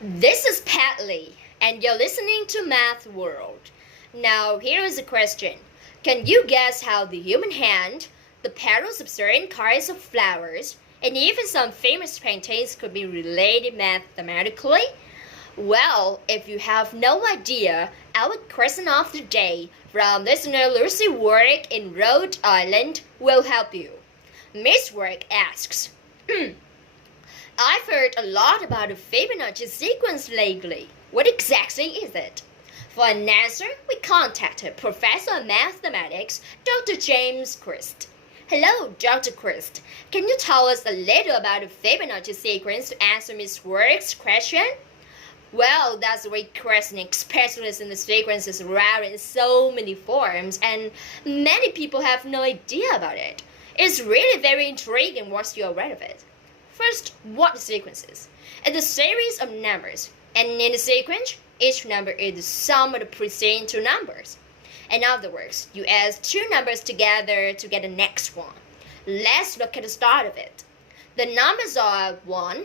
This is Pat Lee, and you're listening to Math World. Now, here is a question. Can you guess how the human hand, the petals of certain kinds of flowers, and even some famous paintings could be related mathematically? Well, if you have no idea, our question of the day from listener Lucy Warwick in Rhode Island will help you. Miss Warwick asks, I've heard a lot about the Fibonacci sequence lately. What exactly is it? For an answer, we contacted Professor of Mathematics, Dr. James Christ. Hello, Dr. Christ. Can you tell us a little about the Fibonacci sequence to answer Miss Warwick's question? Well, that's a great question, especially since the sequence is rare in so many forms, and many people have no idea about it. It's really very intriguing once you're aware of it. First, what the sequence is. It's a series of numbers, and in the sequence, each number is the sum of the preceding two numbers. In other words, you add two numbers together to get the next one. Let's look at the start of it. The numbers are 1,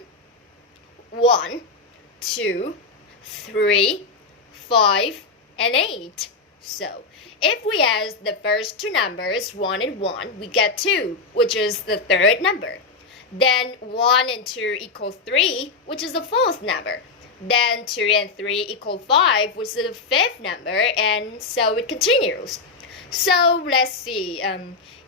2, 3, 5, and 8. So, if we add the first two numbers, 1 and 1, we get 2, which is the third number. Then 1 and 2 equal 3, which is the fourth number. Then 2 and 3 equal 5, which is the fifth number, and so it continues. So let's see.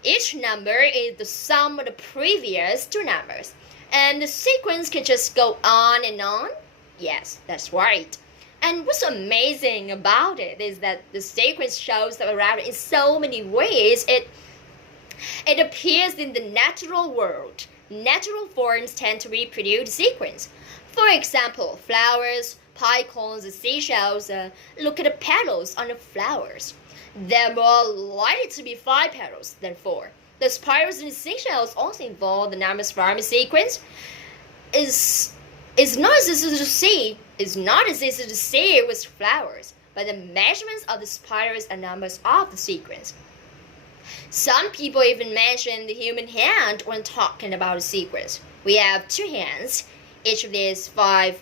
Each number is the sum of the previous two numbers. And the sequence can just go on and on. Yes, that's right. And what's amazing about it is that the sequence shows up around in so many ways. It appears in the natural world. Natural forms tend to reproduce sequence. For example, flowers, pine cones, and seashells. Look at the petals on the flowers. There are more likely to be 5 petals than 4. The spirals and seashells also involve the numbers forming sequence. It's not as easy to see. It's not as easy to see with flowers, but the measurements of the spirals and numbers of the sequence. Some people even mention the human hand when talking about a sequence. We have 2 hands. Each of these five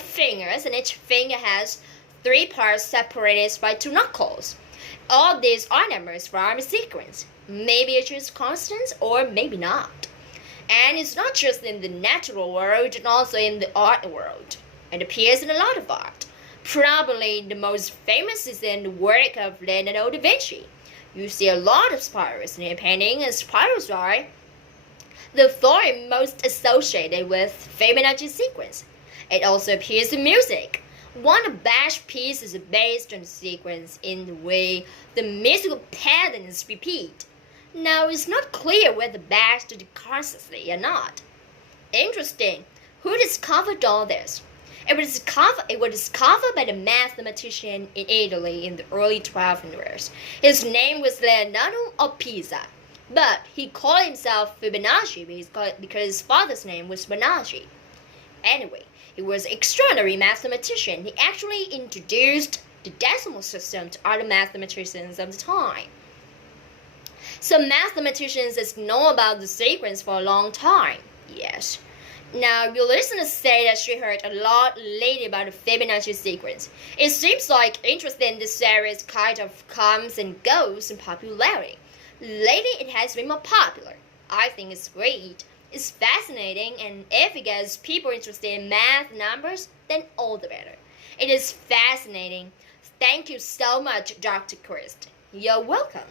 fingers, and each finger has 3 parts separated by 2 knuckles. All of these are numbers from a sequence. Maybe it is constant or maybe not. And it's not just in the natural world, and also in the art world. It appears in a lot of art. Probably the most famous is in the work of Leonardo da Vinci. You see a lot of spirals in a painting, and spirals are the form most associated with Fibonacci sequence. It also appears in music. One of Bach's pieces is based on the sequence in the way the musical patterns repeat. Now, it's not clear whether Bach did it consciously or not. Interesting. Who discovered all this? It was discovered by the mathematician in Italy in the early 1200s. His name was Leonardo of Pisa, but he called himself Fibonacci because his father's name was Fibonacci. Anyway, he was an extraordinary mathematician. He actually introduced the decimal system to other mathematicians of the time. Some mathematicians has known about the sequence for a long time. Yes. Now, your listener said that she heard a lot lately about the Fibonacci sequence. It seems like interest in this series kind of comes and goes in popularity. Lately, it has been more popular. I think it's great. It's fascinating, and if it gets people interested in math numbers, then all the better. It is fascinating. Thank you so much, Dr. Christ. You're welcome.